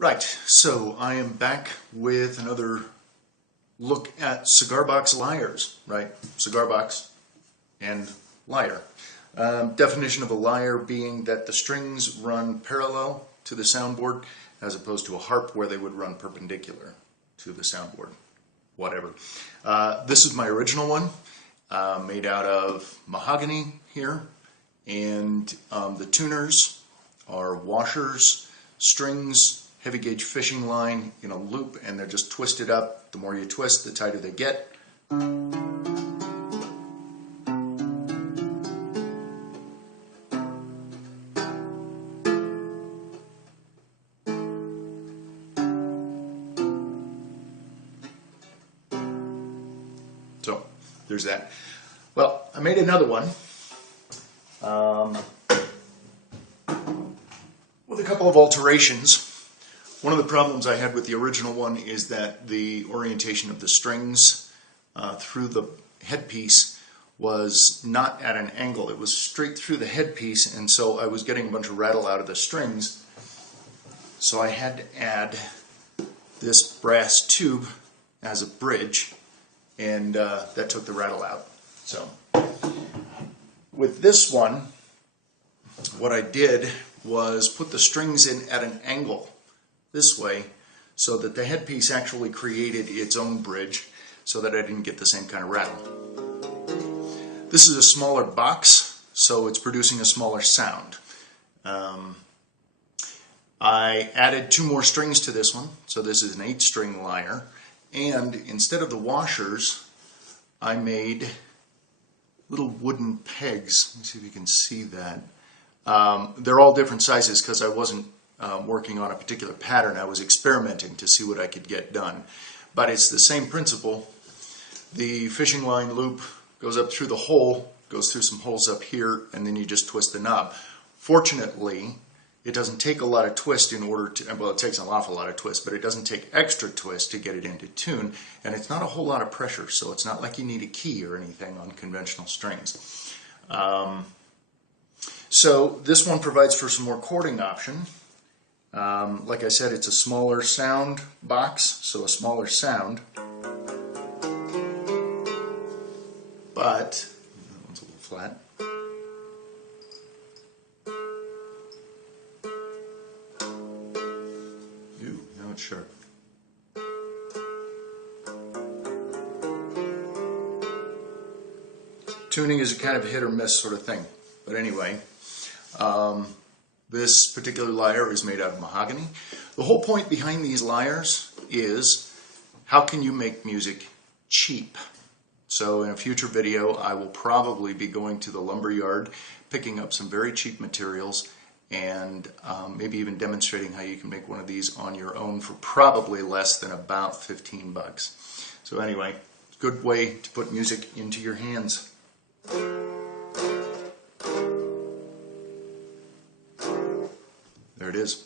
Right, so I am back with another look at cigar box lyres, right? Cigar box and lyre. Definition of a lyre being that the strings run parallel to the soundboard as opposed to a harp where they would run perpendicular to the soundboard. Whatever. This is my original one, made out of mahogany here, and the tuners are washers, strings, heavy gauge fishing line in a loop, and they're just twisted up. The more you twist, the tighter they get. So there's that. Well, I made another one with a couple of alterations. One of the problems I had with the original one is that the orientation of the strings through the headpiece was not at an angle. It was straight through the headpiece, and so I was getting a bunch of rattle out of the strings. So I had to add this brass tube as a bridge, and that took the rattle out. So with this one, what I did was put the strings in at an angle this way, so that the headpiece actually created its own bridge, so that I didn't get the same kind of rattle. This is a smaller box, so it's producing a smaller sound. I added 2 more strings to this one, so this is an 8-string lyre, and instead of the washers, I made little wooden pegs. Let me see if you can see that. They're all different sizes because I wasn't working on a particular pattern. I was experimenting to see what I could get done. But it's the same principle. The fishing line loop goes up through the hole, goes through some holes up here, and then you just twist the knob. Fortunately, it doesn't take a lot of twist in order to, well, it takes an awful lot of twist, but it doesn't take extra twist to get it into tune, and it's not a whole lot of pressure, so it's not like you need a key or anything on conventional strings. So this one provides for some more chording option. Like I said, it's a smaller sound box, so a smaller sound. But, that one's a little flat. Ooh, now it's sharp. Tuning is a kind of hit or miss sort of thing. But anyway, this particular lyre is made out of mahogany. The whole point behind these lyres is, how can you make music cheap? So in a future video, I will probably be going to the lumber yard, picking up some very cheap materials, and maybe even demonstrating how you can make one of these on your own for probably less than about 15 bucks. So anyway, good way to put music into your hands. There it is.